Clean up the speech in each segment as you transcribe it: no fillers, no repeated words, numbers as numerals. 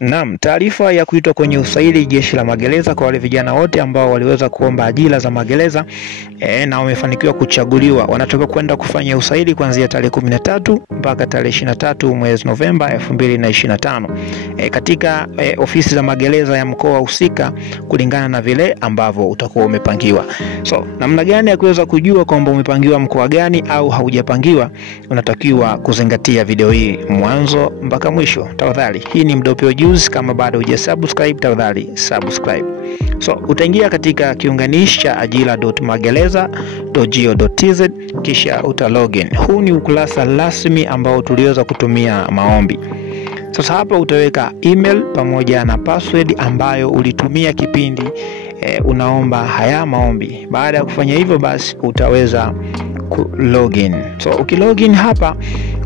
Naam, taarifa ya kuitwa kwenye usaili jeshi la magereza kwa wale vijana wote ambao waliweza kuomba ajira za magereza na wamefanikiwa kuchaguliwa, wanatoka kwenda kufanya usaili kuanzia tarehe 13 mpaka tarehe 23 mwezi Novemba 2025 katika ofisi za magereza ya mkoa husika kulingana na vile ambavyo utakuwa umepangiwa. So, namna gani ya kuweza kujua kwamba umepangiwa mkoa gani au haujapangiwa? Unatakiwa kuzingatia video hii mwanzo mpaka mwisho. Tafadhali, hii ni Mdope Juice. Kama bado hujasubscribe, tafadhali subscribe. So, utaingia katika kiunganishi cha ajira.magereza.go.tz kisha utalogin. Huu ni ukurasa rasmi ambao tuliweza kutumia maombi. Sasa hapa utaweka email pamoja na password ambayo ulitumia kipindi unaomba haya maombi. Baada ya kufanya hivyo, basi utaweza login. So, ukilogin hapa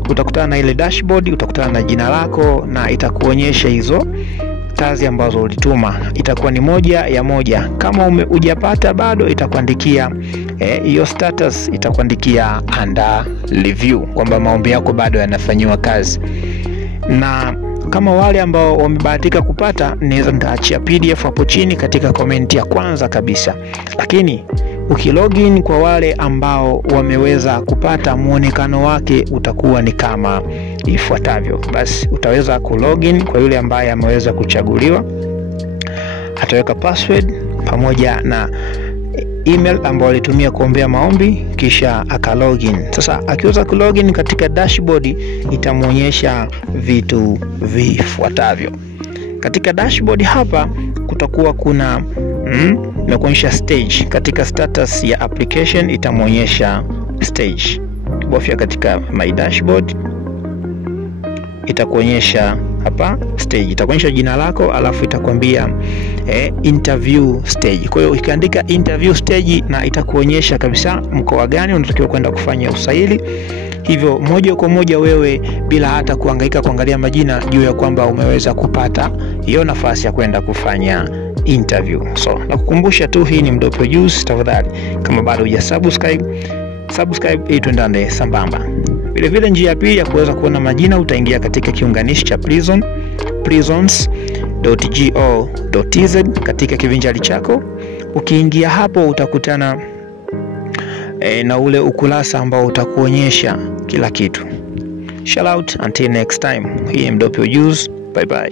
utakutana na ile dashboard, utakutana na jina lako na itakuonyesha hizo kazi ambazo ulituma. Itakuwa ni moja ya moja. Kama hujapata bado, itakuandikia hiyo status, itakuandikia under review kwamba maombi yako bado yanafanywa kazi. Na kama wale ambao wamebahatika kupata, naweza nitaachia PDF hapo chini katika comment ya kwanza kabisa. Lakini ukilogin kwa wale ambao wameweza kupata, muonekano wake utakuwa ni kama ifuatavyo. Basi utaweza kulogin kwa yule ambaye ameweza kuchaguliwa, ataweka password pamoja na email ambayo alitumia kuombea maombi kisha akalogin. Sasa akiweza kulogin katika dashboard, itamuonyesha vitu vifuatavyo. Katika dashboard hapa kutakuwa kuna na kuonyesha stage. Katika status ya application itamuonyesha stage. Bofya katika my dashboard, itakuonyesha hapa stage, itakuonyesha jina lako, alafu itakwambia interview stage. Kwa hiyo ukiandika interview stage, na itakuonyesha kabisa mkoa gani unatakiwa kwenda kufanya usaili. Hivyo moja kwa moja wewe bila hata kuhangaika kuangalia majina, juu ya kwamba umeweza kupata hiyo nafasi ya kwenda kufanya interview. So, nakukumbusha tu, hii ni Mdope Juice. Tafadhali, kama bado hujasubscribe, subscribe ili tuendane sambamba. Vile vile, njia ya pili ya kuweza kuona majina, utaingia katika kiunganishi cha prisons.go.tz katika kivinjari chako. Ukiingia hapo utakutana na ule ukurasa ambao utakuonyesha kila kitu. Shout out, until next time. Hii ni Mdope Juice. Bye bye.